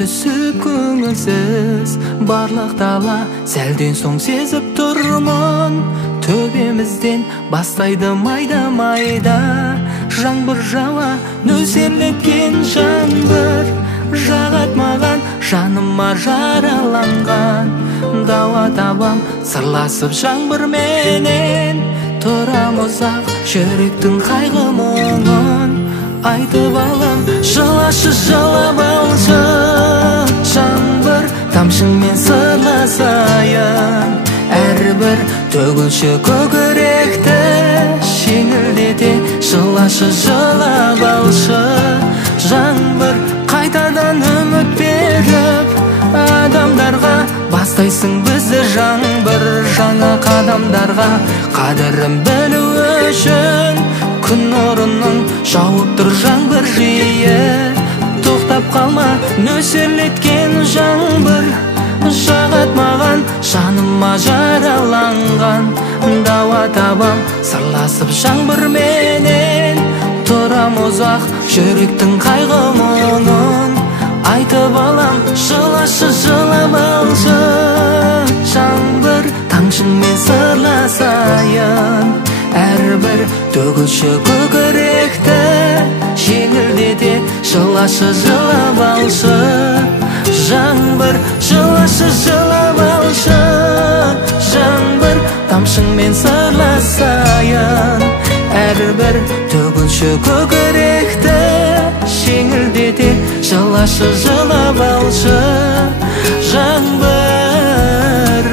түсіп көңілсіз барлық дала сәлден соң сезіп тұрмын төбемізден бастайды майда жаңбыр жауа нөсерлеткен жаңбыр жағат маған жаныма жараланған дауа табам сырласып жаңбырменен тұрам ұзақ жүректің қайғы мұңын айтып алам жылашы жылап алшы жаңбыр тамшыңмен сырласайын әрбір төгілші көкіректі жеңілдете жылашы жылап алшы жаңбыр қайтадан үміт беріп адамдарға бастайсың бізді жаңбыр жаңа қадамдарға қадірін білу үшін күн орынның жауып тұр жаңбыр жиі тоқтап қалма нөсерлеткен жаңбыр жағат маған жаныма жараланған дауа табам сырласып жаңбырменен тұрам ұзақ жүректің қайғы мұңын айтып алам жылашы жылап алшы жаңбыр тамшыңмен сырласайын әрбір төгілші көкіректі жеңілдете жылашы жылап алшы жаңбыр жылашы жылап алшы жаңбыр тамшыңмен сырласайын әрбір төгілші көкіректі жеңілдете жылашы жылап алшы жаңбыр